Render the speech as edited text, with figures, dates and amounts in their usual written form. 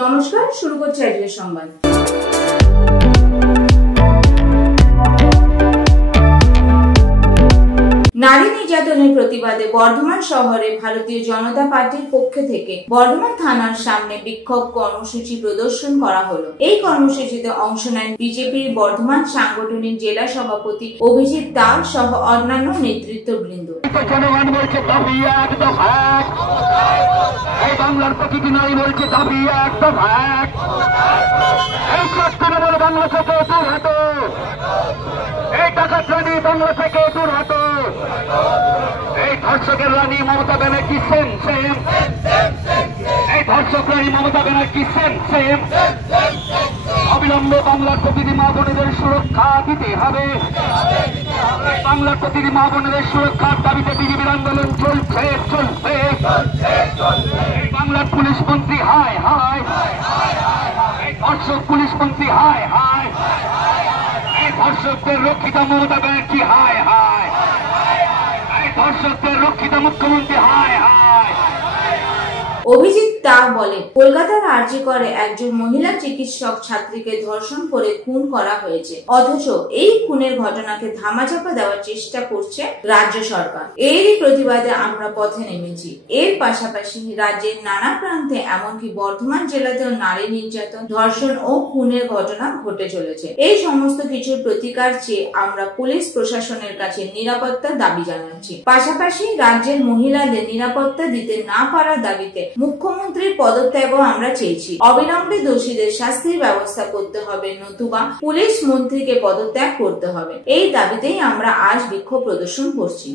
নমস্কার, শুরু করছি আজকের সংবাদ। নারী নির্যাতনের প্রতিবাদে বর্ধমান শহরে ভারতীয় জনতা পার্টির পক্ষ থেকে বর্ধমান থানার সামনে বিক্ষোভ কর্মসূচি প্রদর্শন করা হলো। এই কর্মসূচিতে অংশ নেন বিজেপির বর্ধমান সাংগঠনিক জেলা সভাপতি অভিজিৎ দাস সহ অন্যান্য নেতৃত্ববৃন্দ। বাংলার প্রতিটি নারী বলছে দাবি একদম এক। এই তৃণমূল বাংলা থেকে দূর হতো, এই টাকা রানী বাংলা থেকে দূর হতো, এই ধর্ষকের রানী মমতা ব্যানার্জি সেম সেম, এই ধর্ষক রানী মমতা ব্যানার্জি সেম সেম। অবিলম্বে বাংলার প্রতিটি মা বোনেদের সুরক্ষা দিতে হবে। বাংলার প্রতিটি মা বোনেদের সুরক্ষার দাবিতে বিজেপির আন্দোলন চলছে চলছে। বাংলার পুলিশ মন্ত্রী হায় হায়, এই ধর্ষক পুলিশ মন্ত্রী হায় হায়, এই ধর্ষকদের রক্ষিত মমতা ব্যানার্জি হায় হায়, এই ধর্ষকদের রক্ষিত মুখ্যমন্ত্রী হায় হায়। অভিজিৎ দাস বলেন, কলকাতার আরজি করে একজন মহিলা চিকিৎসক ছাত্রীকে ধর্ষণ করে খুন করা হয়েছে, অথচ এই খুনের ঘটনাকে ধামাচাপা দেওয়ার চেষ্টা করছে রাজ্য সরকার। এরই প্রতিবাদে আমরা পথে নেমেছি। এর পাশাপাশি রাজ্যের নানা প্রান্তে এমনকি বর্ধমান জেলাতেও নারী নির্যাতন, ধর্ষণ ও খুনের ঘটনা ঘটে চলেছে। এই সমস্ত কিছুর প্রতিকার চেয়ে আমরা পুলিশ প্রশাসনের কাছে নিরাপত্তার দাবি জানাচ্ছি। পাশাপাশি রাজ্যের মহিলাদের নিরাপত্তা দিতে না পারার দাবিতে মুখ্যমন্ত্রীর পদত্যাগও আমরা চেয়েছি। অবিলম্বে দোষীদের শাস্তির ব্যবস্থা করতে হবে, নতুবা পুলিশ মন্ত্রীকে পদত্যাগ করতে হবে। এই দাবিতেই আমরা আজ বিক্ষোভ প্রদর্শন করছি।